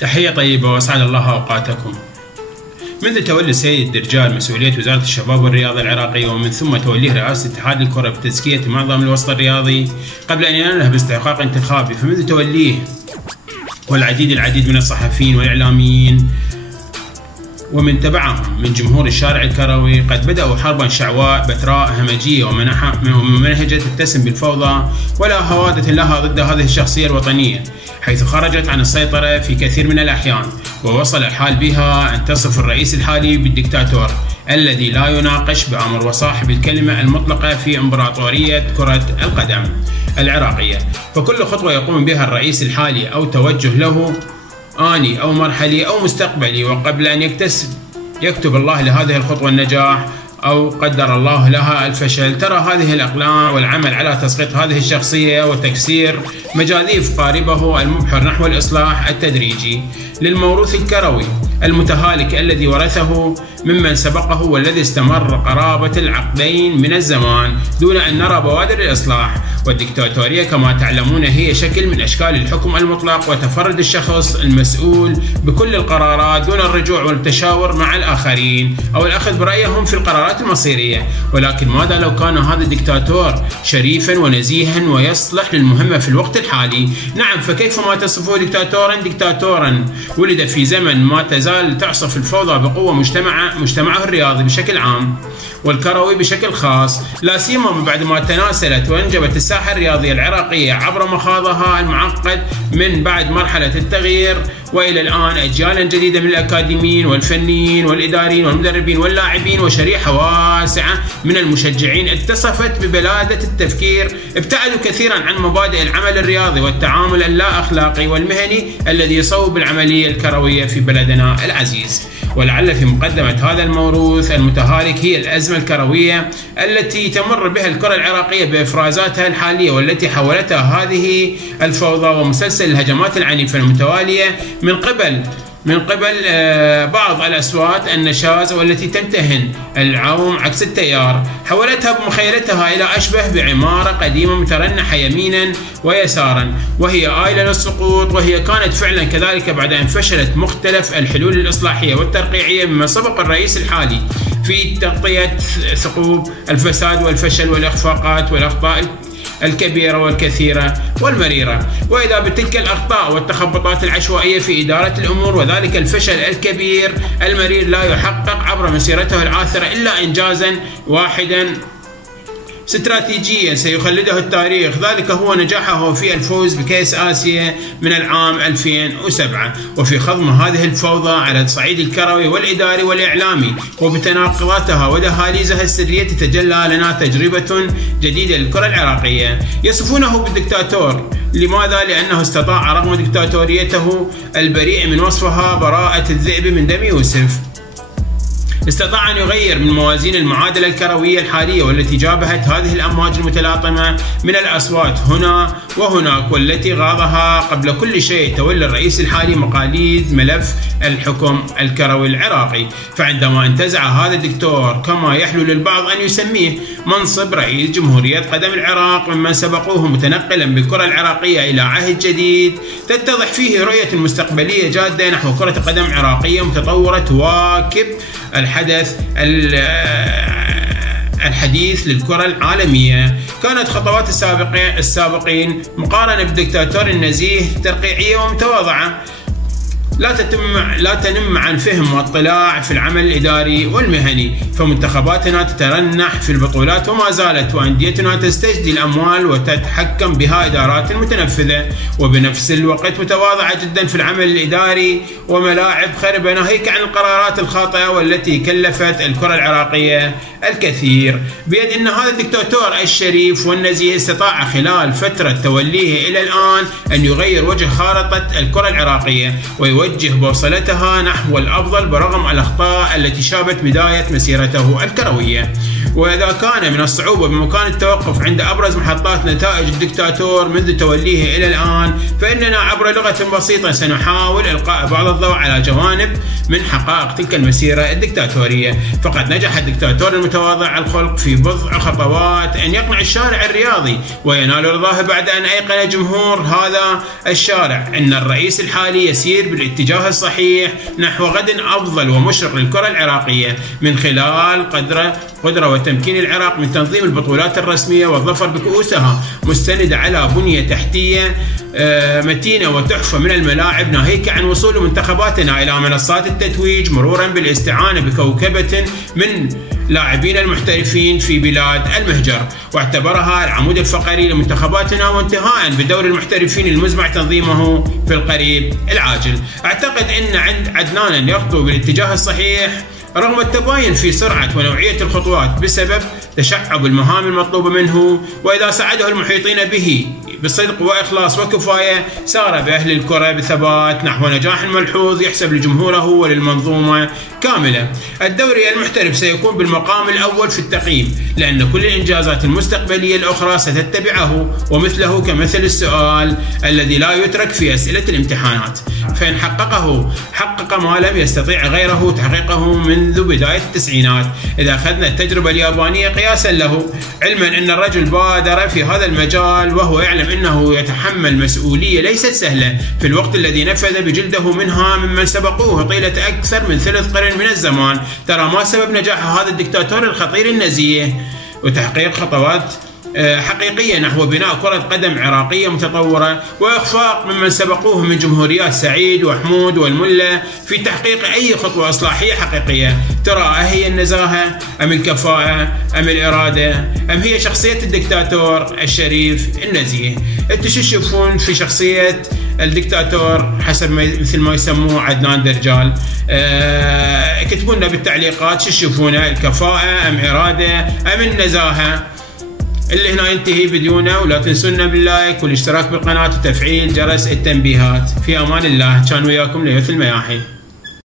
تحية طيبة وأسعد الله أوقاتكم. منذ تولي السيد الدرجال مسؤولية وزارة الشباب والرياضة العراقية ومن ثم توليه رئاسة اتحاد الكرة بتزكية معظم الوسط الرياضي قبل أن ينال باستحقاق انتخابي، فمنذ توليه والعديد من الصحفيين والإعلاميين ومن تبعهم من جمهور الشارع الكروي قد بدأوا حربا شعواء بتراء همجية ومنهجة تتسم بالفوضى ولا هوادة لها ضد هذه الشخصية الوطنية، حيث خرجت عن السيطرة في كثير من الأحيان، ووصل الحال بها أن تصف الرئيس الحالي بالدكتاتور الذي لا يناقش بأمر وصاحب الكلمة المطلقة في إمبراطورية كرة القدم العراقية. فكل خطوة يقوم بها الرئيس الحالي أو توجه له آني أو مرحلي أو مستقبلي وقبل أن يكتب الله لهذه الخطوة النجاح أو قدر الله لها الفشل، ترى هذه الأقلاع والعمل على تسقيط هذه الشخصية وتكسير مجاذيف قاربه المبحر نحو الإصلاح التدريجي للموروث الكروي المتهالك الذي ورثه ممن سبقه والذي استمر قرابة العقدين من الزمان دون أن نرى بوادر الإصلاح. والدكتاتورية كما تعلمون هي شكل من أشكال الحكم المطلق وتفرد الشخص المسؤول بكل القرارات دون الرجوع والتشاور مع الآخرين أو الأخذ برأيهم في القرارات المصيرية. ولكن ماذا لو كان هذا الدكتاتور شريفا ونزيها ويصلح للمهمة في الوقت الحالي؟ نعم، فكيف ما تصفه دكتاتورا ولد في زمن ما تزال تعصف الفوضى بقوة مجتمعه الرياضي بشكل عام والكروي بشكل خاص، لا سيما بعد ما تناسلت وانجبت الساحة الرياضية العراقية عبر مخاضها المعقد من بعد مرحلة التغيير وإلى الآن أجيالا جديدة من الأكاديميين والفنيين والإداريين والمدربين واللاعبين وشريحة واسعة من المشجعين اتصفت ببلادة التفكير، ابتعدوا كثيرا عن مبادئ العمل الرياضي والتعامل اللا أخلاقي والمهني الذي يصوب العملية الكروية في بلدنا العزيز. ولعل في مقدمة هذا الموروث المتهالك هي الأزمة الكروية التي تمر بها الكرة العراقية بإفرازاتها الحالية والتي حولتها هذه الفوضى ومسلسل الهجمات العنيفة المتوالية من قبل بعض الأصوات النشاز والتي تمتهن العوم عكس التيار، حولتها بمخيلتها إلى أشبه بعمارة قديمة مترنحة يمينا ويسارا وهي آيلة للسقوط، وهي كانت فعلا كذلك بعد أن فشلت مختلف الحلول الإصلاحية والترقيعية مما سبق الرئيس الحالي في تغطية ثقوب الفساد والفشل والإخفاقات والأخطاء الكبيرة والكثيرة والمريرة. وإذا بتلك الأخطاء والتخبطات العشوائية في إدارة الأمور وذلك الفشل الكبير المرير لا يحقق عبر مسيرته العاثرة إلا إنجازا واحدا استراتيجيا سيخلده التاريخ، ذلك هو نجاحه في الفوز بكأس آسيا من العام 2007 وفي خضم هذه الفوضى على الصعيد الكروي والإداري والإعلامي وبتناقضاتها ودهاليزها السرية تتجلى لنا تجربة جديدة للكرة العراقية. يصفونه بالدكتاتور، لماذا؟ لأنه استطاع رغم دكتاتوريته البريء من وصفها براءة الذئب من دم يوسف، استطاع أن يغير من موازين المعادلة الكروية الحالية والتي جابهت هذه الأمواج المتلاطمة من الأصوات هنا وهناك والتي غاضها قبل كل شيء تولي الرئيس الحالي مقاليد ملف الحكم الكروي العراقي. فعندما انتزع هذا الدكتور كما يحلو للبعض أن يسميه منصب رئيس جمهورية قدم العراق ممن سبقوه متنقلا بالكرة العراقية إلى عهد جديد تتضح فيه رؤية مستقبلية جادة نحو كرة قدم عراقية متطورة تواكب الحدث الحديث للكرة العالمية. كانت خطوات السابقين مقارنة بالدكتاتور النزيه ترقيعية ومتواضعة لا تنم عن فهم واطلاع في العمل الإداري والمهني، فمنتخباتنا تترنح في البطولات وما زالت، وأنديتنا تستجدي الأموال وتتحكم بها إدارات متنفذة وبنفس الوقت متواضعة جدا في العمل الإداري وملاعب خربة، ناهيك عن القرارات الخاطئة والتي كلفت الكرة العراقية الكثير. بيد أن هذا الدكتاتور الشريف والنزيه استطاع خلال فترة توليه إلى الآن أن يغير وجه خارطة الكرة العراقية ويوجه بوصلتها نحو الأفضل برغم الأخطاء التي شابت بداية مسيرته الكروية. وإذا كان من الصعوبة بمكان التوقف عند أبرز محطات نتائج الدكتاتور منذ توليه إلى الآن، فإننا عبر لغة بسيطة سنحاول إلقاء بعض الضوء على جوانب من حقائق تلك المسيرة الدكتاتورية. فقد نجح الدكتاتور المتواضع الخلق في بضع خطوات أن يقنع الشارع الرياضي وينال رضاه بعد أن أيقن جمهور هذا الشارع أن الرئيس الحالي يسير بالاتجاه الصحيح نحو غد أفضل ومشرق للكرة العراقية، من خلال قدرة وتمكين العراق من تنظيم البطولات الرسمية والظفر بكؤوسها، مستندة على بنية تحتية متينة وتحفة من الملاعب، ناهيك عن وصول منتخباتنا إلى منصات التتويج، مرورا بالاستعانة بكوكبة من لاعبين المحترفين في بلاد المهجر، واعتبرها العمود الفقري لمنتخباتنا، وانتهاء بدور المحترفين المزمع تنظيمه في القريب العاجل. أعتقد أن عدنان يخطو بالاتجاه الصحيح رغم التباين في سرعة ونوعية الخطوات بسبب تشعب المهام المطلوبة منه، وإذا ساعده المحيطين به بصدق وإخلاص وكفاية سار بأهل الكرة بثبات نحو نجاح ملحوظ يحسب لجمهوره وللمنظومة كاملة. الدوري المحترف سيكون بالمقام الأول في التقييم، لأن كل الإنجازات المستقبلية الأخرى ستتبعه، ومثله كمثل السؤال الذي لا يترك في أسئلة الامتحانات، فإن حققه حقق ما لم يستطيع غيره تحقيقه منذ بداية التسعينات. إذا أخذنا التجربة اليابانية قياسا له، علما أن الرجل بادر في هذا المجال وهو يعلم أنه يتحمل مسؤولية ليست سهلة في الوقت الذي نفذ بجلده منها ممن سبقوه طيلة أكثر من ثلث قرن من الزمان. ترى ما سبب نجاح هذا الدكتاتور الخطير النزيه وتحقيق خطوات حقيقية نحو بناء كرة قدم عراقية متطورة، وإخفاق ممن سبقوه من جمهوريات سعيد وحمود والملة في تحقيق أي خطوة إصلاحية حقيقية. ترى أهي النزاهة أم الكفاءة أم الإرادة أم هي شخصية الدكتاتور الشريف النزيه؟ أنتوا شو تشوفون في شخصية الدكتاتور حسب مثل ما يسموه عدنان درجال؟ اكتبوا لنا بالتعليقات شو تشوفونه، الكفاءة أم إرادة أم النزاهة؟ اللي هنا ينتهي فيديونا، ولا تنسونا باللايك والاشتراك بالقناة وتفعيل جرس التنبيهات. في أمان الله، كان وياكم ليث المياحي.